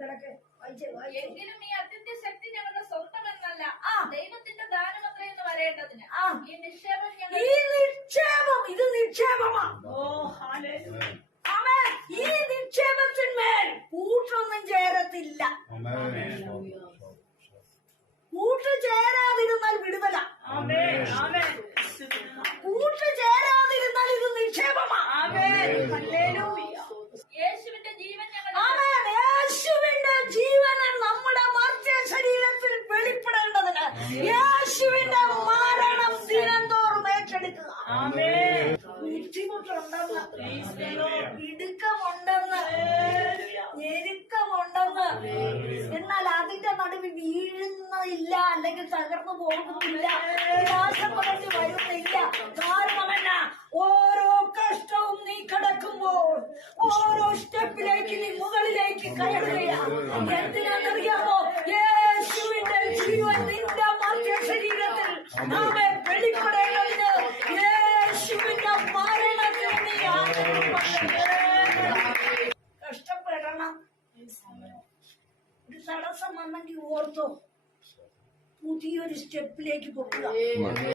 കിടക്കെ എങ്കിലും ഈ അത്യന്ത ശക്തി ഞങ്ങളുടെ സ്വന്തമെന്നല്ല ദൈവത്തിന്റെ ദാനമത്ര എന്ന് വരേണ്ടതിന് ഈ നിക്ഷേപം ഇത് നിക്ഷേപമാ. ഈ നിക്ഷേപത്തിന്മേൽ കൂട്ടൊന്നും ചേരത്തില്ല. കൂട്ട് ചേരാതിരുന്നാൽ വിടുതല. കൂട്ട് ചേരാതിരുന്നാൽ ഇത് നിക്ഷേപമാ. യേശുവിന്റെ ജീവൻ യേശുവിന്റെ ജീവന് നമ്മുടെ മർത്യശരീരത്തിൽ വെളിപ്പെടേണ്ടതിന് യേശുവിന്റെ മരണം ദിനംതോറും ഏറ്റെടുക്കുക. ബുദ്ധിമുട്ടുണ്ടെന്ന്, ഇടുക്കമുണ്ടെന്ന്, ഞെരുക്കമുണ്ടെന്ന്, എന്നാൽ അതിന്റെ നടുവിൽ വീഴുന്നില്ല, അല്ലെങ്കിൽ തകർന്നു പോകുന്നില്ല, നിരാശപ്പെടേണ്ടി വരുന്നില്ല. കാരണമെന്ന ഓരോ കഷ്ടവും നീ കിടക്കുമ്പോൾ ഓരോ സ്റ്റെപ്പിലേക്ക് നീ മുകളിലേക്ക് കയറുകയാണ്. എന്തിനാണെന്നറിയാമോ? യേശുവിന്റെ ജീവൻ നിന്റെ മർത്യശരീരത്തിൽ നാമെ വെളിപ്പെടേണ്ടതിന് യേശുവിന്റെ മരണത്തിന് നീ കഷ്ടപ്പെടണം. ഒരു തടസ്സം വന്നെങ്കിൽ ഓർത്തോ, പുതിയൊരു സ്റ്റെപ്പിലേക്ക് പോകുക.